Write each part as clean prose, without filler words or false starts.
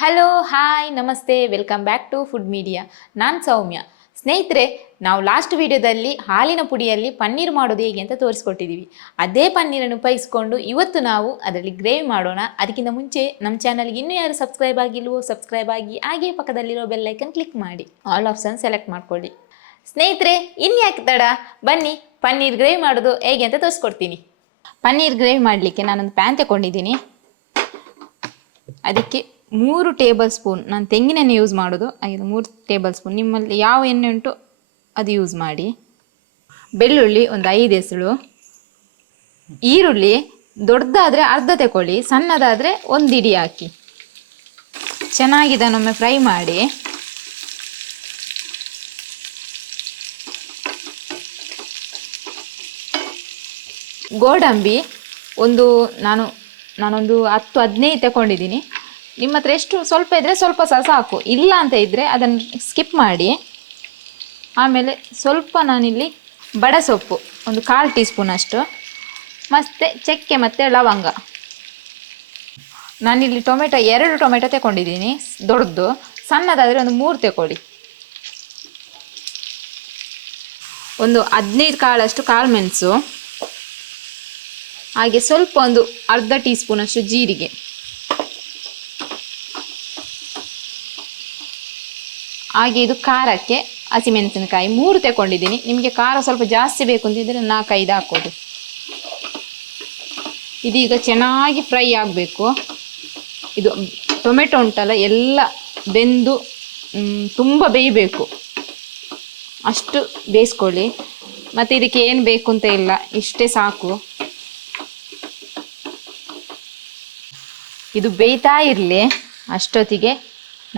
Hello hi ನಮಸ್ತೆ welcome back to food media. ನಾನು ಸೌಮ್ಯ. ಸ್ನೇಹಿತರೆ, ನಾವು ಲಾಸ್ಟ್ ವಿಡಿಯೋದಲ್ಲಿ ಹಾಲಿನ ಪುಡಿಯಲ್ಲಿ ಪನ್ನೀರ್ ಮಾಡೋದು ಹೇಗೆ ಅಂತ ತೋರಿಸ್ಕೊಟ್ಟಿದ್ದೀವಿ. ಅದೇ ಪನ್ನೀರನ್ನು ಉಪಯೋಗಿಸ್ಕೊಂಡು ಇವತ್ತು ನಾವು ಅದರಲ್ಲಿ ಗ್ರೇವಿ ಮಾಡೋಣ. ಅದಕ್ಕಿಂತ ಮುಂಚೆ ನಮ್ಮ ಚಾನಲ್ಗೆ ಇನ್ನೂ ಯಾರು ಸಬ್ಸ್ಕ್ರೈಬ್ ಆಗಿಲ್ವೋ ಸಬ್ಸ್ಕ್ರೈಬ್ ಆಗಿ, ಹಾಗೆ ಪಕ್ಕದಲ್ಲಿರೋ ಬೆಲ್ಲೈಕನ್ ಕ್ಲಿಕ್ ಮಾಡಿ ಆಲ್ ಆಪ್ಷನ್ ಸೆಲೆಕ್ಟ್ ಮಾಡ್ಕೊಳ್ಳಿ. ಸ್ನೇಹಿತರೆ, ಇನ್ಯಾಕೆ ತಡ, ಬನ್ನಿ ಪನ್ನೀರ್ ಗ್ರೇವಿ ಮಾಡೋದು ಹೇಗೆ ಅಂತ ತೋರಿಸ್ಕೊಡ್ತೀನಿ. ಪನ್ನೀರ್ ಗ್ರೇವಿ ಮಾಡಲಿಕ್ಕೆ ನಾನೊಂದು ಪ್ಯಾನ್ ತಗೊಂಡಿದ್ದೀನಿ. ಅದಕ್ಕೆ 3 ಟೇಬಲ್ ಸ್ಪೂನ್, ನಾನು ತೆಂಗಿನೆಣ್ಣೆ ಯೂಸ್ ಮಾಡೋದು. 3 ಟೇಬಲ್ ಸ್ಪೂನ್, ನಿಮ್ಮಲ್ಲಿ ಯಾವ ಎಣ್ಣೆ ಉಂಟು ಅದು ಯೂಸ್ ಮಾಡಿ. ಬೆಳ್ಳುಳ್ಳಿ ಒಂದು 5 ಎಸಳು. ಈರುಳ್ಳಿ ದೊಡ್ಡದಾದರೆ ಅರ್ಧ ತಗೊಳ್ಳಿ, ಸಣ್ಣದಾದರೆ 1 ಇಡಿ ಹಾಕಿ. ಚೆನ್ನಾಗಿ ಇದನ್ನೊಮ್ಮೆ ಫ್ರೈ ಮಾಡಿ. ಗೋಡಂಬಿ ನಾನೊಂದು 10-15 ತಗೊಂಡಿದ್ದೀನಿ. ನಿಮ್ಮ ಹತ್ರ ಎಷ್ಟು ಸ್ವಲ್ಪ ಇದ್ದರೆ ಸ್ವಲ್ಪ ಸಹ ಸಾಕು, ಇಲ್ಲ ಅಂತ ಇದ್ದರೆ ಅದನ್ನು ಸ್ಕಿಪ್ ಮಾಡಿ. ಆಮೇಲೆ ಸ್ವಲ್ಪ ನಾನಿಲ್ಲಿ ಬಡಸೊಪ್ಪು ಒಂದು 1/4 ಟೀ ಸ್ಪೂನ್ ಅಷ್ಟು, ಮತ್ತು ಚಕ್ಕೆ ಮತ್ತು ಲವಂಗ. ನಾನಿಲ್ಲಿ 2 ಟೊಮೆಟೊ ತಗೊಂಡಿದ್ದೀನಿ, ದೊಡ್ಡದು. ಸಣ್ಣದಾದರೆ ಒಂದು 3 ತಗೊಳ್ಳಿ. ಒಂದು 15 ಕಾಳಷ್ಟು ಕಾಳು ಮೆಣಸು, ಹಾಗೆ ಸ್ವಲ್ಪ ಒಂದು ಅರ್ಧ ಟೀ ಸ್ಪೂನಷ್ಟು ಜೀರಿಗೆ, ಹಾಗೆ ಇದು ಖಾರಕ್ಕೆ ಹಸಿಮೆಣಸಿನಕಾಯಿ 3 ತಗೊಂಡಿದ್ದೀನಿ. ನಿಮಗೆ ಖಾರ ಸ್ವಲ್ಪ ಜಾಸ್ತಿ ಬೇಕು ಅಂತಿದ್ದರೆ 4-5 ಹಾಕೋದು. ಇದೀಗ ಚೆನ್ನಾಗಿ ಫ್ರೈ ಆಗಬೇಕು. ಇದು ಟೊಮೆಟೊ ಉಂಟಲ್ಲ ಎಲ್ಲ ಬೆಂದು ತುಂಬ ಬೇಯಬೇಕು, ಅಷ್ಟು ಬೇಯಿಸ್ಕೊಳ್ಳಿ. ಮತ್ತು ಇದಕ್ಕೆ ಏನು ಬೇಕು ಅಂತ ಇಲ್ಲ, ಇಷ್ಟೇ ಸಾಕು. ಇದು ಬೇಯ್ತಾ ಇರಲಿ. ಅಷ್ಟೊತ್ತಿಗೆ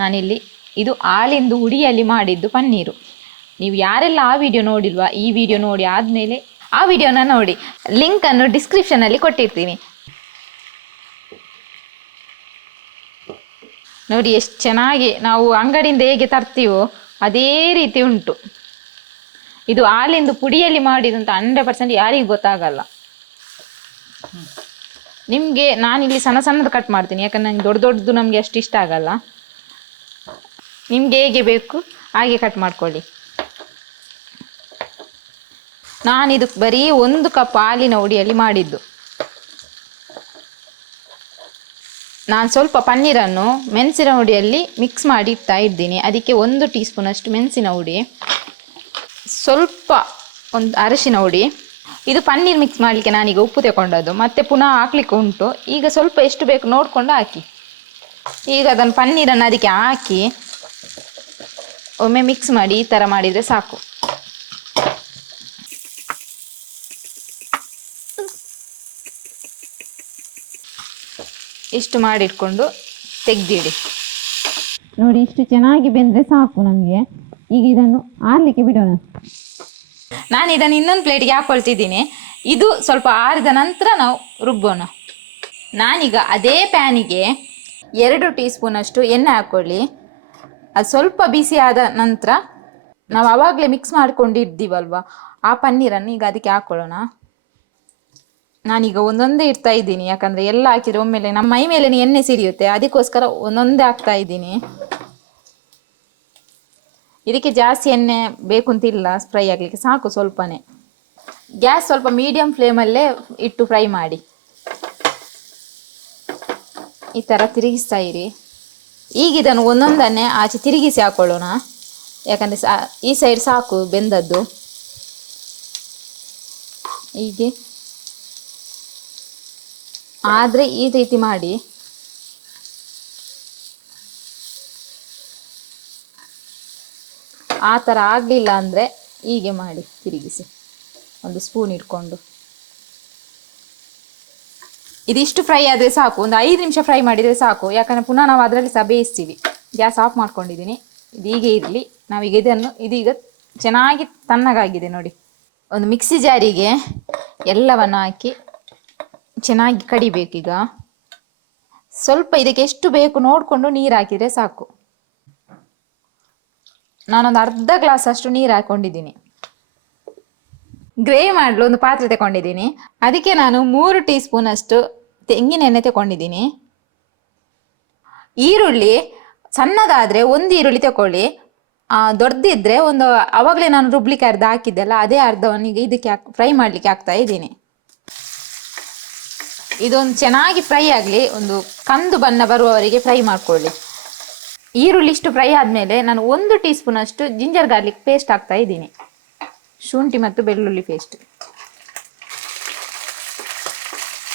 ನಾನಿಲ್ಲಿ ಇದು ಹಾಲಿಂದು ಹುಡಿಯಲ್ಲಿ ಮಾಡಿದ್ದು ಪನ್ನೀರು. ನೀವು ಯಾರೆಲ್ಲ ಆ ವಿಡಿಯೋ ನೋಡಿಲ್ವಾ, ಈ ವಿಡಿಯೋ ನೋಡಿ ಆದಮೇಲೆ ಆ ವಿಡಿಯೋನ ನೋಡಿ. ಲಿಂಕನ್ನು ಡಿಸ್ಕ್ರಿಪ್ಷನಲ್ಲಿ ಕೊಟ್ಟಿರ್ತೀನಿ. ನೋಡಿ ಎಷ್ಟು ಚೆನ್ನಾಗಿ ನಾವು ಅಂಗಡಿಯಿಂದ ಹೇಗೆ ತರ್ತೀವೋ ಅದೇ ರೀತಿ ಉಂಟು. ಇದು ಹಾಲಿಂದು ಪುಡಿಯಲ್ಲಿ ಮಾಡಿದಂತ 100% ಯಾರಿಗೂ ಗೊತ್ತಾಗಲ್ಲ. ನಿಮಗೆ ನಾನಿಲ್ಲಿ ಸಣ್ಣದು ಕಟ್ ಮಾಡ್ತೀನಿ, ಯಾಕಂದ್ರೆ ನಂಗೆ ದೊಡ್ಡದು ನಮಗೆ ಅಷ್ಟು ಇಷ್ಟ ಆಗಲ್ಲ. ನಿಮಗೆ ಹೇಗೆ ಬೇಕು ಹಾಗೆ ಕಟ್ ಮಾಡ್ಕೊಳ್ಳಿ. ನಾನಿದು ಬರೀ 1 ಕಪ್ ಹಾಲಿನ ಹುಡಿಯಲ್ಲಿ ಮಾಡಿದ್ದು. ನಾನು ಸ್ವಲ್ಪ ಪನ್ನೀರನ್ನು ಮೆಣಸಿನ ಹುಡಿಯಲ್ಲಿ ಮಿಕ್ಸ್ ಮಾಡಿ ಇಡ್ತಾ ಇದ್ದೀನಿ. ಅದಕ್ಕೆ 1 ಟೀ ಸ್ಪೂನ್ ಅಷ್ಟು ಮೆಣಸಿನ ಹುಡಿ, ಸ್ವಲ್ಪ ಒಂದು ಅರಶಿನ ಹುಡಿ. ಇದು ಪನ್ನೀರ್ ಮಿಕ್ಸ್ ಮಾಡಲಿಕ್ಕೆ ನಾನೀಗ ಉಪ್ಪು ತಗೊಂಡದ್ದು, ಮತ್ತೆ ಪುನಃ ಹಾಕ್ಲಿಕ್ಕೆ ಉಂಟು. ಈಗ ಸ್ವಲ್ಪ ಎಷ್ಟು ಬೇಕು ನೋಡಿಕೊಂಡು ಹಾಕಿ. ಈಗ ಅದನ್ನು ಪನ್ನೀರನ್ನು ಅದಕ್ಕೆ ಹಾಕಿ ಒಮ್ಮೆ ಮಿಕ್ಸ್ ಮಾಡಿ. ಈ ಥರ ಮಾಡಿದರೆ ಸಾಕು. ಇಷ್ಟು ಮಾಡಿಟ್ಕೊಂಡು ತೆಗೆದಿಡಿ. ನೋಡಿ, ಇಷ್ಟು ಚೆನ್ನಾಗಿ ಬೆಂದರೆ ಸಾಕು ನಮಗೆ. ಈಗ ಇದನ್ನು ಆರಲಿಕ್ಕೆ ಬಿಡೋಣ. ನಾನು ಇದನ್ನು ಇನ್ನೊಂದು ಪ್ಲೇಟಿಗೆ ಹಾಕ್ಕೊಳ್ತಿದ್ದೀನಿ. ಇದು ಸ್ವಲ್ಪ ಆರಿದ ನಂತರ ನಾವು ರುಬ್ಬೋಣ. ನಾನೀಗ ಅದೇ ಪ್ಯಾನಿಗೆ 2 ಟೀ ಸ್ಪೂನ್ ಅಷ್ಟು ಎಣ್ಣೆ ಹಾಕ್ಕೊಳ್ಳಿ. ಅದು ಸ್ವಲ್ಪ ಬಿಸಿ ಆದ ನಂತರ ನಾವು ಆವಾಗಲೇ ಮಿಕ್ಸ್ ಮಾಡ್ಕೊಂಡಿದ್ದೀವಲ್ವ ಆ ಪನ್ನೀರನ್ನು ಈಗ ಅದಕ್ಕೆ ಹಾಕ್ಕೊಳ್ಳೋಣ. ನಾನೀಗ ಒಂದೊಂದೇ ಇಡ್ತಾ ಇದ್ದೀನಿ, ಯಾಕಂದರೆ ಎಲ್ಲ ಹಾಕಿದರೆ ಒಮ್ಮೆಲೆ ನಮ್ಮ ಮೈ ಮೇಲೆ ಎಣ್ಣೆ ಸಿಡಿಯುತ್ತೆ. ಅದಕ್ಕೋಸ್ಕರ ಒಂದೊಂದೇ ಹಾಕ್ತಾ ಇದ್ದೀನಿ. ಇದಕ್ಕೆ ಜಾಸ್ತಿ ಎಣ್ಣೆ ಬೇಕು ಅಂತಿಲ್ಲ, ಫ್ರೈ ಆಗಲಿಕ್ಕೆ ಸಾಕು ಸ್ವಲ್ಪನೇ. ಗ್ಯಾಸ್ ಸ್ವಲ್ಪ ಮೀಡಿಯಂ ಫ್ಲೇಮಲ್ಲೇ ಇಟ್ಟು ಫ್ರೈ ಮಾಡಿ. ಈ ಥರ ತಿರುಗಿಸ್ತಾ ಇರಿ. ಈಗ ಇದನ್ನು ಒಂದೊಂದನ್ನೇ ಆಚೆ ತಿರುಗಿಸಿ ಹಾಕ್ಕೊಳ್ಳೋಣ, ಯಾಕಂದರೆ ಈ ಸೈಡ್ ಸಾಕು ಬೆಂದದ್ದು. ಹೀಗೆ ಆದರೆ ಈ ರೀತಿ ಮಾಡಿ. ಆ ಥರ ಆಗಲಿಲ್ಲ ಅಂದರೆ ಹೀಗೆ ಮಾಡಿ ತಿರುಗಿಸಿ, ಒಂದು ಸ್ಪೂನ್ ಇಟ್ಕೊಂಡು. ಇದಿಷ್ಟು ಫ್ರೈ ಆದರೆ ಸಾಕು, ಒಂದು 5 ನಿಮಿಷ ಫ್ರೈ ಮಾಡಿದರೆ ಸಾಕು. ಯಾಕಂದರೆ ಪುನಃ ನಾವು ಅದರಲ್ಲಿ ಸಹ ಬೇಯಿಸ್ತೀವಿ. ಗ್ಯಾಸ್ ಆಫ್ ಮಾಡ್ಕೊಂಡಿದ್ದೀನಿ. ಇದು ಹೀಗೆ ಇರಲಿ. ನಾವೀಗ ಇದೀಗ ಚೆನ್ನಾಗಿ ತಣ್ಣಗಾಗಿದೆ ನೋಡಿ. ಒಂದು ಮಿಕ್ಸಿ ಜಾರಿಗೆ ಎಲ್ಲವನ್ನು ಹಾಕಿ ಚೆನ್ನಾಗಿ ಕಡಿಬೇಕೀಗ. ಸ್ವಲ್ಪ ಇದಕ್ಕೆ ಎಷ್ಟು ಬೇಕು ನೋಡಿಕೊಂಡು ನೀರು ಹಾಕಿದರೆ ಸಾಕು. ನಾನೊಂದು ಅರ್ಧ ಗ್ಲಾಸ್ ಅಷ್ಟು ನೀರು ಹಾಕ್ಕೊಂಡಿದ್ದೀನಿ. ಗ್ರೇವಿ ಮಾಡಲು ಒಂದು ಪಾತ್ರೆ ತಗೊಂಡಿದ್ದೀನಿ. ಅದಕ್ಕೆ ನಾನು 3 ಟೀ ಸ್ಪೂನ್ ಅಷ್ಟು ತೆಂಗಿನ ಎಣ್ಣೆ ತಗೊಂಡಿದ್ದೀನಿ. ಈರುಳ್ಳಿ ಸಣ್ಣದಾದರೆ ಒಂದು ಈರುಳ್ಳಿ ತಗೊಳ್ಳಿ, ದೊಡ್ಡದಿದ್ರೆ ಒಂದು, ಆವಾಗಲೇ ನಾನು ರುಬ್ಲಿಕ್ಕೆ ಅರ್ಧ ಹಾಕಿದ್ದೆಲ್ಲ ಅದೇ ಅರ್ಧವನ್ನು ಈಗ ಇದಕ್ಕೆ ಫ್ರೈ ಮಾಡಲಿಕ್ಕೆ ಹಾಕ್ತಾ ಇದ್ದೀನಿ. ಇದೊಂದು ಚೆನ್ನಾಗಿ ಫ್ರೈ ಆಗಲಿ, ಒಂದು ಕಂದು ಬಣ್ಣ ಬರುವವರೆಗೆ ಫ್ರೈ ಮಾಡ್ಕೊಳ್ಳಿ. ಈರುಳ್ಳಿ ಇಷ್ಟು ಫ್ರೈ ಆದಮೇಲೆ ನಾನು 1 ಟೀ ಸ್ಪೂನ್ ಅಷ್ಟು ಜಿಂಜರ್ ಗಾರ್ಲಿಕ್ ಪೇಸ್ಟ್ ಹಾಕ್ತಾ ಇದ್ದೀನಿ, ಶುಂಠಿ ಮತ್ತು ಬೆಳ್ಳುಳ್ಳಿ ಪೇಸ್ಟ್.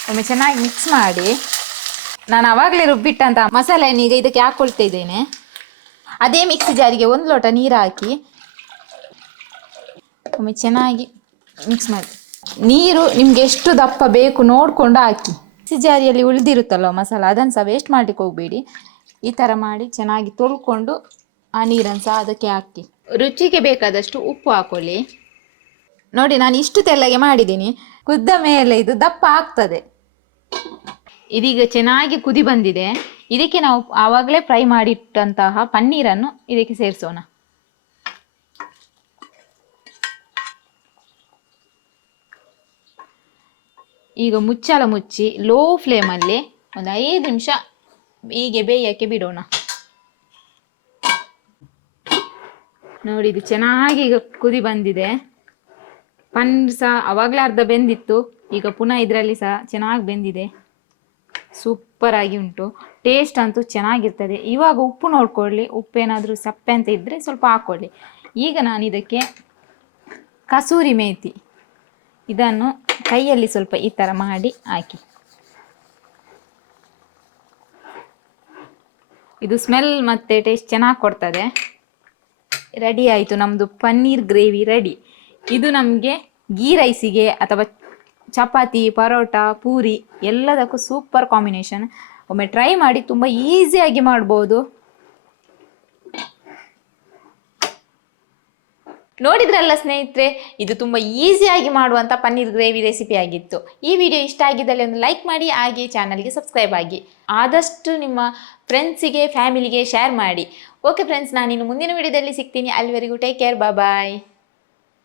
ಒಮ್ಮೆ ಚೆನ್ನಾಗಿ ಮಿಕ್ಸ್ ಮಾಡಿ ನಾನು ಆವಾಗಲೇ ರುಬ್ಬಿಟ್ಟಂತ ಮಸಾಲೆಯನ್ನು ಈಗ ಇದಕ್ಕೆ ಹಾಕ್ಕೊಳ್ತಾ ಇದ್ದೇನೆ. ಅದೇ ಮಿಕ್ಸಿ ಜಾರಿಗೆ 1 ಲೋಟ ನೀರು ಹಾಕಿ ಒಮ್ಮೆ ಚೆನ್ನಾಗಿ ಮಿಕ್ಸ್ ಮಾಡಿ. ನೀರು ನಿಮ್ಗೆ ಎಷ್ಟು ದಪ್ಪ ಬೇಕು ನೋಡಿಕೊಂಡು ಹಾಕಿ. ಮಿಕ್ಸಿ ಜಾರಿಯಲ್ಲಿ ಉಳಿದಿರುತ್ತಲ್ವ ಮಸಾಲ, ಅದನ್ನು ಸಹ ವೇಸ್ಟ್ ಮಾಡ್ಲಿಕ್ಕೆ ಹೋಗಬೇಡಿ. ಈ ಥರ ಮಾಡಿ ಚೆನ್ನಾಗಿ ತೊಳ್ಕೊಂಡು ಆ ನೀರನ್ನು ಸಹ ಅದಕ್ಕೆ ಹಾಕಿ. ರುಚಿಗೆ ಬೇಕಾದಷ್ಟು ಉಪ್ಪು ಹಾಕೊಳ್ಳಿ. ನೋಡಿ, ನಾನು ಇಷ್ಟು ತೆಳ್ಳಗೆ ಮಾಡಿದ್ದೀನಿ, ಕುದ್ದ ಮೇಲೆ ಇದು ದಪ್ಪ ಆಗ್ತದೆ. ಇದೀಗ ಚೆನ್ನಾಗಿ ಕುದಿ ಬಂದಿದೆ. ಇದಕ್ಕೆ ನಾವು ಆವಾಗಲೇ ಫ್ರೈ ಮಾಡಿಟ್ಟಂತಹ ಪನ್ನೀರನ್ನು ಇದಕ್ಕೆ ಸೇರಿಸೋಣ. ಈಗ ಮುಚ್ಚಳ ಮುಚ್ಚಿ ಲೋ ಫ್ಲೇಮಲ್ಲಿ ಒಂದು 5 ನಿಮಿಷ ಹೀಗೆ ಬೇಯಕ್ಕೆ ಬಿಡೋಣ. ನೋಡಿ, ಇದು ಚೆನ್ನಾಗಿ ಈಗ ಕುದಿ ಬಂದಿದೆ. ಪನ್ನೀರ್ ಸಹ ಆವಾಗಲೇ ಅರ್ಧ ಬೆಂದಿತ್ತು, ಈಗ ಪುನಃ ಇದರಲ್ಲಿ ಸಹ ಚೆನ್ನಾಗಿ ಬೆಂದಿದೆ. ಸೂಪರ್ ಆಗಿ ಉಂಟು. ಟೇಸ್ಟ್ ಅಂತೂ ಚೆನ್ನಾಗಿರ್ತದೆ. ಇವಾಗ ಉಪ್ಪು ನೋಡ್ಕೊಳ್ಳಿ, ಉಪ್ಪೇನಾದರೂ ಸಪ್ಪೆ ಅಂತ ಇದ್ದರೆ ಸ್ವಲ್ಪ ಹಾಕ್ಕೊಳ್ಳಿ. ಈಗ ನಾನು ಇದಕ್ಕೆ ಕಸೂರಿ ಮೇಥಿ ಇದನ್ನು ಕೈಯಲ್ಲಿ ಸ್ವಲ್ಪ ಈ ಥರ ಮಾಡಿ ಹಾಕಿ. ಇದು ಸ್ಮೆಲ್ ಮತ್ತು ಟೇಸ್ಟ್ ಚೆನ್ನಾಗಿ ಕೊಡ್ತದೆ. ರೆಡಿ ಆಯಿತು, ನಮ್ಮದು ಪನ್ನೀರ್ ಗ್ರೇವಿ ರೆಡಿ. ಇದು ನಮಗೆ ಗೀ ರೈಸಿಗೆ ಅಥವಾ ಚಪಾತಿ, ಪರೋಟ, ಪೂರಿ ಎಲ್ಲದಕ್ಕೂ ಸೂಪರ್ ಕಾಂಬಿನೇಷನ್. ಒಮ್ಮೆ ಟ್ರೈ ಮಾಡಿ, ತುಂಬ ಈಸಿಯಾಗಿ ಮಾಡ್ಬೋದು. ನೋಡಿದ್ರಲ್ಲ ಸ್ನೇಹಿತರೆ, ಇದು ತುಂಬ ಈಸಿಯಾಗಿ ಮಾಡುವಂಥ ಪನ್ನೀರ್ ಗ್ರೇವಿ ರೆಸಿಪಿ ಆಗಿತ್ತು. ಈ ವಿಡಿಯೋ ಇಷ್ಟ ಆಗಿದ್ದಲ್ಲಿ ಒಂದು ಲೈಕ್ ಮಾಡಿ, ಹಾಗೆ ಚಾನಲ್ಗೆ ಸಬ್ಸ್ಕ್ರೈಬ್ ಆಗಿ. ಆದಷ್ಟು ನಿಮ್ಮ ಫ್ರೆಂಡ್ಸಿಗೆ, ಫ್ಯಾಮಿಲಿಗೆ ಶೇರ್ ಮಾಡಿ. ಓಕೆ ಫ್ರೆಂಡ್ಸ್, ನಾನಿನ್ನು ಮುಂದಿನ ವಿಡಿಯೋದಲ್ಲಿ ಸಿಗ್ತೀನಿ. ಅಲ್ಲಿವರೆಗೂ ಟೇಕ್ ಕೇರ್, ಬಾಯ್.